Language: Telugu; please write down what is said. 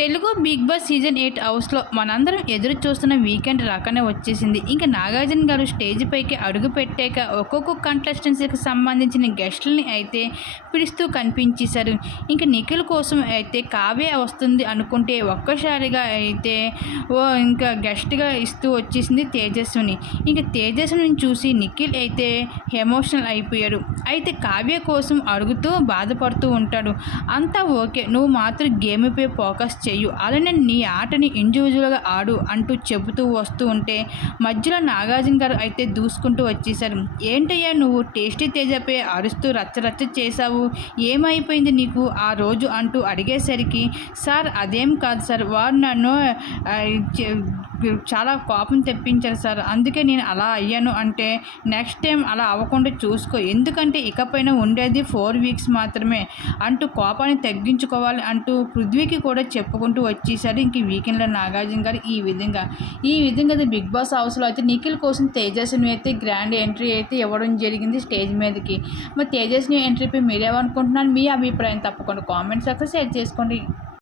Telugu Big Boss season eight హౌస్లో మనందరం ఎదురు చూస్తున్న వీకెండ్ రాకనే వచ్చేసింది. ఇంకా నాగార్జున గారు స్టేజ్ పైకి అడుగు పెట్టాక ఒక్కొక్క కంటెస్టెన్సీకి సంబంధించిన గెస్టులని అయితే పిలుస్తూ కనిపించేశారు. ఇంకా నిఖిల్ కోసం అయితే కావ్య వస్తుంది అనుకుంటే ఒక్కసారిగా అయితే ఓ ఇంకా గెస్ట్గా ఇస్తూ వచ్చేసింది తేజస్విని. ఇంకా తేజస్విని చూసి నిఖిల్ అయితే ఎమోషనల్ అయిపోయాడు. అయితే కావ్య కోసం అడుగుతూ బాధపడుతూ ఉంటాడు. అంతా ఓకే నువ్వు మాత్రం గేమ్పై ఫోకస్ చెయ్యు అలానే నీ ఆటని ఇండివిజువల్గా ఆడు అంటూ చెబుతూ వస్తూ ఉంటే మధ్యలో నాగార్జున గారు అయితే దూసుకుంటూ వచ్చేసారు. ఏంటయ్యా నువ్వు టేస్టీ తేజపై అరుస్తూ రచ్చరచ్చ చేశావు? ఏమైపోయింది నీకు? ఆ రోజు అంటూ అడిగేసరికి సార్ అదేం కాదు సార్. వారు నన్ను చాలా కోపం తెప్పించారు సార్. అందుకే నేను అలా అయ్యాను అంటే నెక్స్ట్ టైం అలా అవ్వకుండా చూసుకో. ఎందుకంటే ఇకపైన ఉండేది ఫోర్ వీక్స్ మాత్రమే అంటూ కోపాన్ని తగ్గించుకోవాలి అంటూ పృథ్వీకి కూడా చెప్పు చెప్పుకుంటూ వచ్చేసారు ఇంక వీకెండ్లో నాగార్జున గారు ఈ విధంగా. ఈ విధంగా అయితే బిగ్ బాస్ హౌస్లో అయితే నిఖిల్ కోసం తేజస్ని అయితే గ్రాండ్ ఎంట్రీ అయితే ఇవ్వడం జరిగింది స్టేజ్ మీదకి. మరి తేజస్ని ఎంట్రీపై మీరేమనుకుంటున్నారు? మీ అభిప్రాయం తప్పకుండా కామెంట్స్ అక్కడ షేర్ చేసుకోండి.